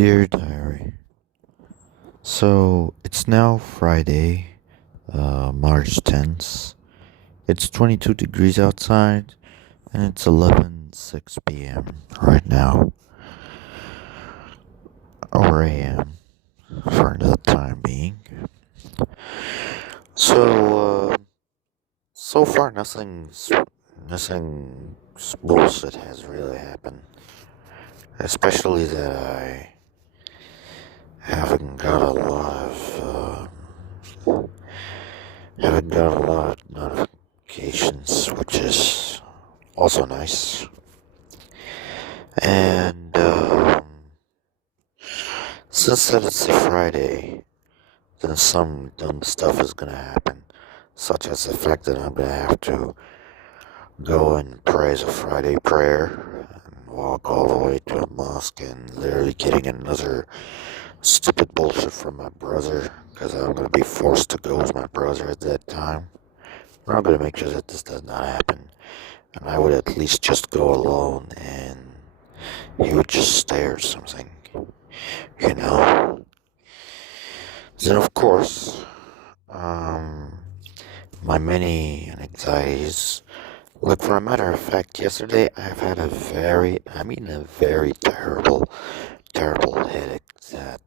Dear Diary, so it's now Friday, March 10th. It's 22 degrees outside and it's 11:06 p.m. right now, or a.m. for the time being. So, so far nothing bullshit has really happened. Especially that I haven't got a lot haven't got a lot of notifications, which is also nice. And since that it's a Friday, then some dumb stuff is gonna happen, such as the fact that I'm gonna have to go and pray a Friday prayer and walk all the way to a mosque and literally getting another stupid bullshit from my brother because I'm gonna be forced to go with my brother at that time. But I'm gonna make sure that this does not happen, and I would at least just go alone and he would just stare or something, you know. Then of course, my many anxieties. Look, for a matter of fact, yesterday I've had a very terrible headache that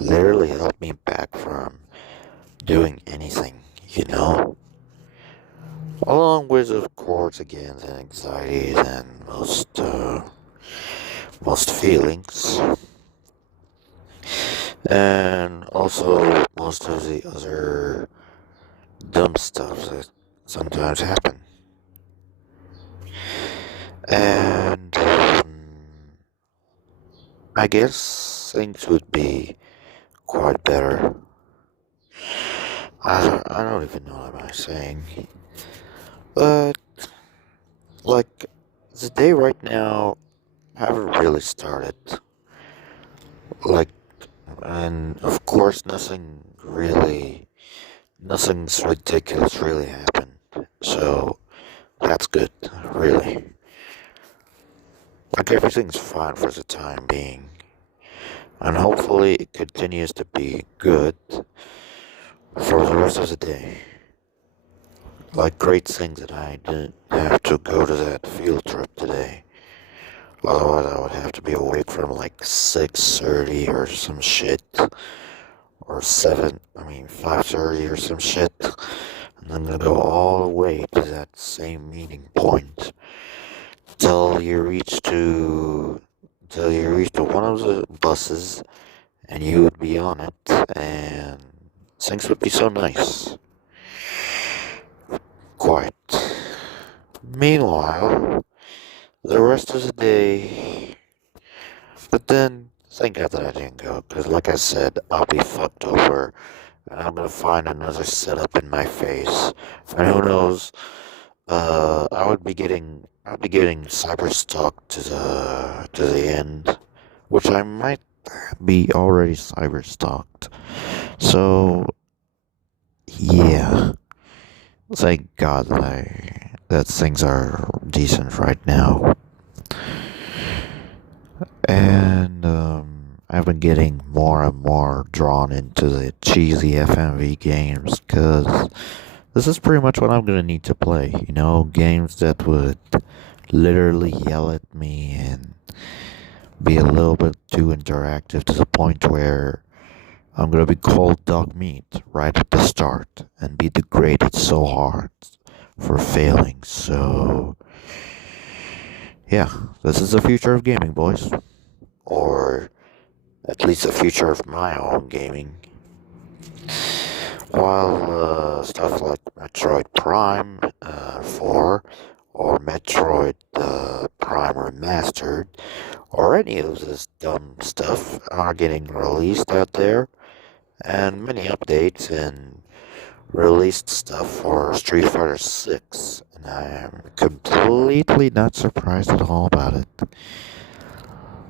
literally held me back from doing anything, you know? Along with, of course, again, the anxieties and most feelings. And also most of the other dumb stuff that sometimes happen. And I guess things would be quite better. I don't even know what I'm saying. But, like, the day right now haven't really started. Like, and of course, nothing's ridiculous really happened. So, that's good, really. Like, everything's fine for the time being. And hopefully it continues to be good for the rest of the day. Like, great thing that I didn't have to go to that field trip today. Otherwise I would have to be awake from like 6:30 or some shit. Or 5:30 or some shit. And then gonna go all the way to that same meeting point till you reach to one of the buses and you would be on it and things would be so nice. Quite. Meanwhile, the rest of the day, but then thank God that I didn't go, because like I said, I'll be fucked over and I'm gonna find another setup in my face. And who knows, I'll be getting cyber stalked to the end, which I might be already cyber stalked. So yeah, thank God that things are decent right now. And I've been getting more and more drawn into the cheesy FMV games because this is pretty much what I'm gonna need to play. You know, games that would literally yell at me and be a little bit too interactive to the point where I'm gonna be cold dog meat right at the start and be degraded so hard for failing. So, yeah, this is the future of gaming, boys. Or at least the future of my own gaming. While stuff like Metroid Prime 4 or Metroid Prime Remastered or any of this dumb stuff are getting released out there, and many updates and released stuff for Street Fighter 6, and I am completely not surprised at all about it.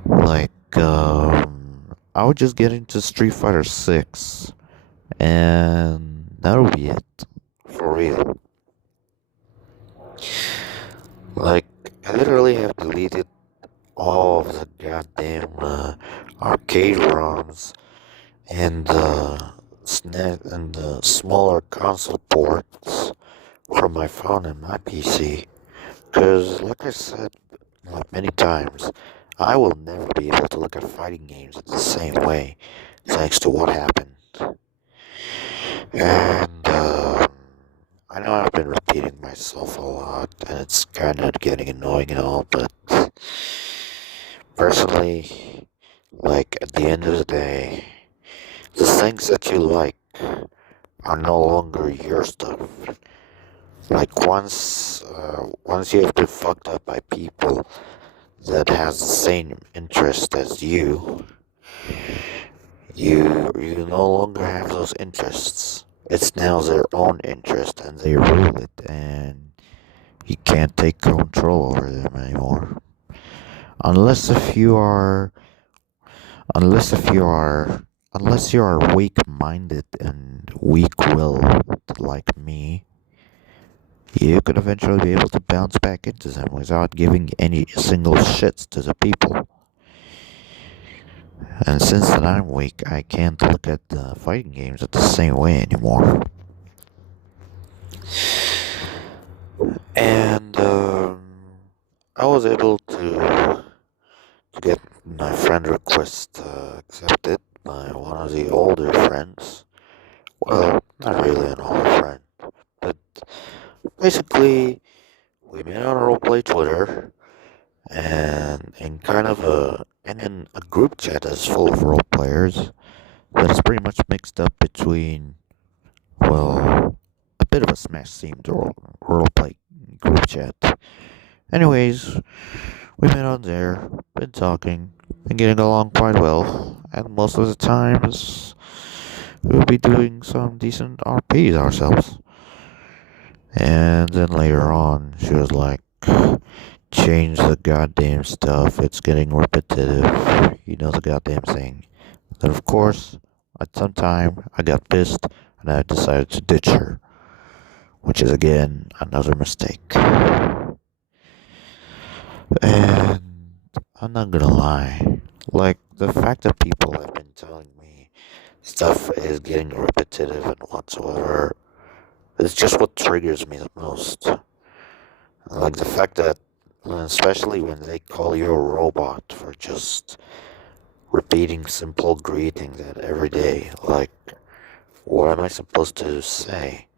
Like, I would just get into Street Fighter 6, and that'll be it. For real. Like, I literally have deleted all of the goddamn arcade ROMs and the smaller console ports from my phone and my PC. Cause like I said like many times, I will never be able to look at fighting games the same way thanks to what happened. And I know I've been repeating myself a lot, and it's kind of getting annoying and all, but personally, like at the end of the day, the things that you like are no longer your stuff. Like once you have been fucked up by people that has the same interest as you no longer have those interests. It's now their own interest, and they rule it, and you can't take control over them anymore. Unless if you are, unless if you are, unless you are weak-minded and weak-willed like me, you could eventually be able to bounce back into them without giving any single shits to the people. And since that I'm weak, I can't look at the fighting games the same way anymore. And I was able to get my friend request accepted by one of the older friends. Well, not really an old friend, but basically we met on roleplay Twitter, and in a group chat that's full of role players that is pretty much mixed up between, well, a bit of a Smash themed roleplay group chat. Anyways, we met on there, been talking, been getting along quite well, and most of the times we'll be doing some decent RPs ourselves. And then later on, she was like, change the goddamn stuff, it's getting repetitive, you know the goddamn thing. Then of course, at some time, I got pissed and I decided to ditch her, which is again another mistake. And I'm not gonna lie, like the fact that people have been telling me stuff is getting repetitive and whatsoever, it's just what triggers me the most. Like the fact that, especially when they call you a robot for just repeating simple greetings at every day, like, what am I supposed to say?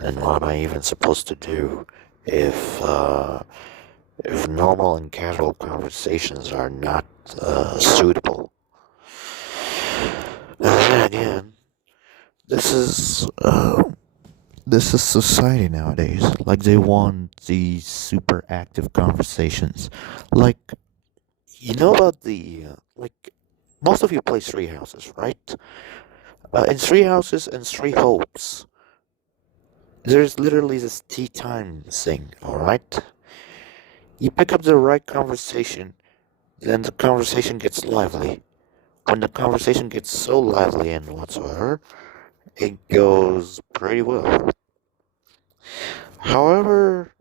And what am I even supposed to do if normal and casual conversations are not suitable? And then again, this is society nowadays. Like they want these super active conversations. Like you know about like most of you play Three Houses, right? In Three Houses and Three Hopes, there's literally this tea time thing. All right, you pick up the right conversation, then the conversation gets lively. When the conversation gets so lively and whatsoever, it goes pretty well. However,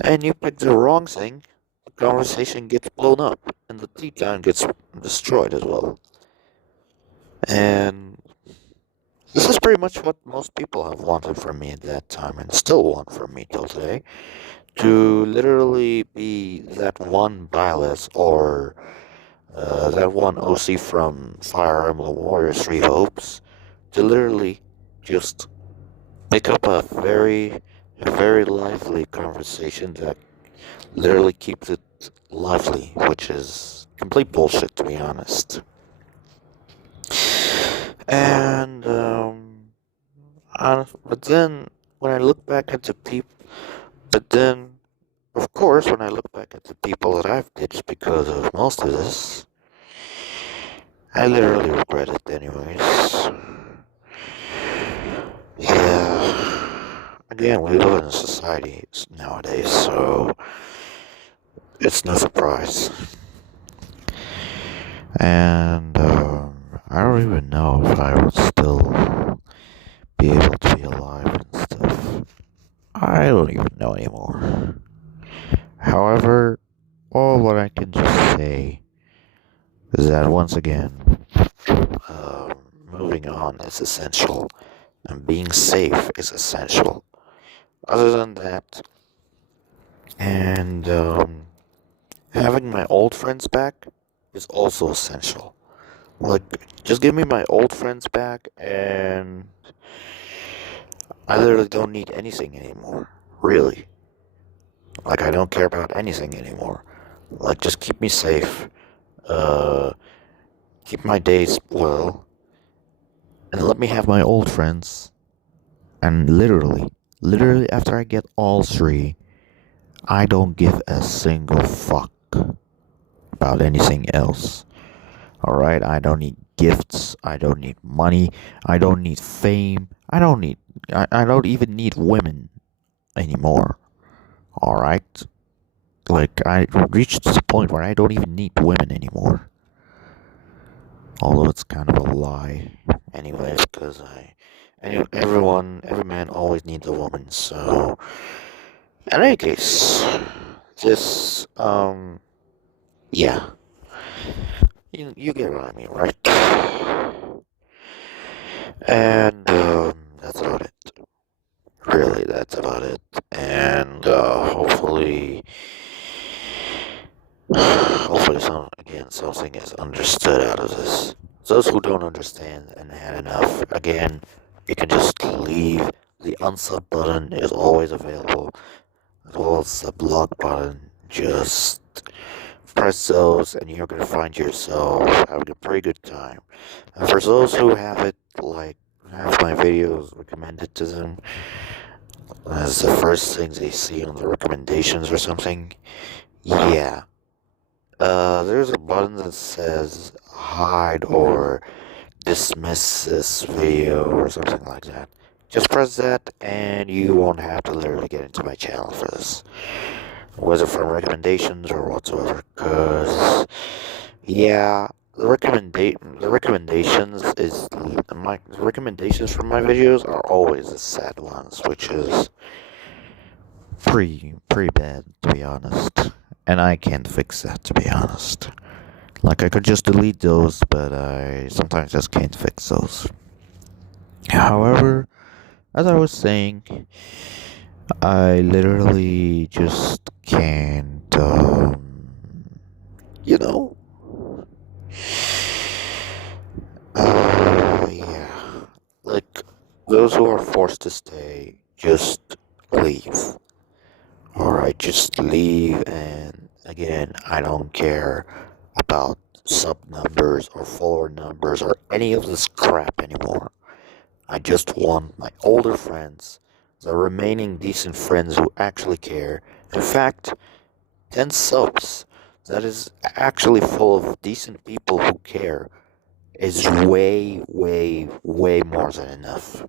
and you pick the wrong thing, the conversation gets blown up, and the tea time gets destroyed as well. And this is pretty much what most people have wanted from me at that time, and still want from me till today, to literally be that one Byleth or that one OC from Fire Emblem Warriors 3 Hopes, to literally just make up a very lively conversation that literally keeps it lively, which is complete bullshit to be honest. And but then when I look back at the people, but then of course when I look back at the people that I've ditched because of most of this, I literally regret it anyways. Yeah. Again, we live in a society nowadays, so it's no surprise. And I don't even know if I would still be able to be alive and stuff. I don't even know anymore. However, all what I can just say is that once again, uh, moving on is essential, and being safe is essential. Other than that, and having my old friends back is also essential. Like, just give me my old friends back, and I literally don't need anything anymore. Really. Like, I don't care about anything anymore. Like, just keep me safe. Uh, keep my days well, and let me have my old friends. And literally after I get all three, I don't give a single fuck about anything else. Alright, I don't need gifts, I don't need money, I don't need fame, I don't even need women anymore. Alright? Like, I reached the point where I don't even need women anymore. Although it's kind of a lie. Anyways, because every man always needs a woman, so. In any case, just, yeah. You get what I mean, right? And, that's about it. Really, that's about it. And, hopefully something is understood out of this. Those who don't understand and had enough, again, you can just leave. The unsub button is always available, as well as the block button. Just press those, and you're gonna find yourself having a pretty good time. And for those who have it, like, have my videos recommended to them as the first things they see on the recommendations or something, yeah. There's a button that says hide or dismiss this video or something like that. Just press that and you won't have to literally get into my channel for this. Whether from recommendations or whatsoever. Cause, yeah, the recommendations from my videos are always the sad ones, which is pretty bad, to be honest. And I can't fix that, to be honest. Like, I could just delete those, but I sometimes just can't fix those. However, as I was saying, I literally just can't, you know? Yeah. Like, those who are forced to stay, just leave. Alright, just leave, and again, I don't care about sub numbers or follower numbers or any of this crap anymore. I just want my older friends, the remaining decent friends who actually care. In fact, 10 subs that is actually full of decent people who care is way more than enough.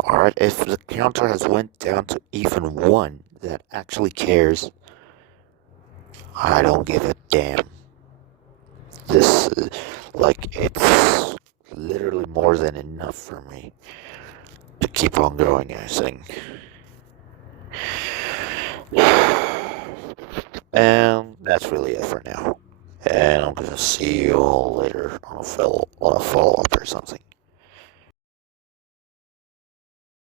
Alright, if the counter has went down to even one that actually cares, I don't give a damn. This, like, it's literally more than enough for me to keep on going, I think. And that's really it for now. And I'm gonna see you all later on a follow-up or something.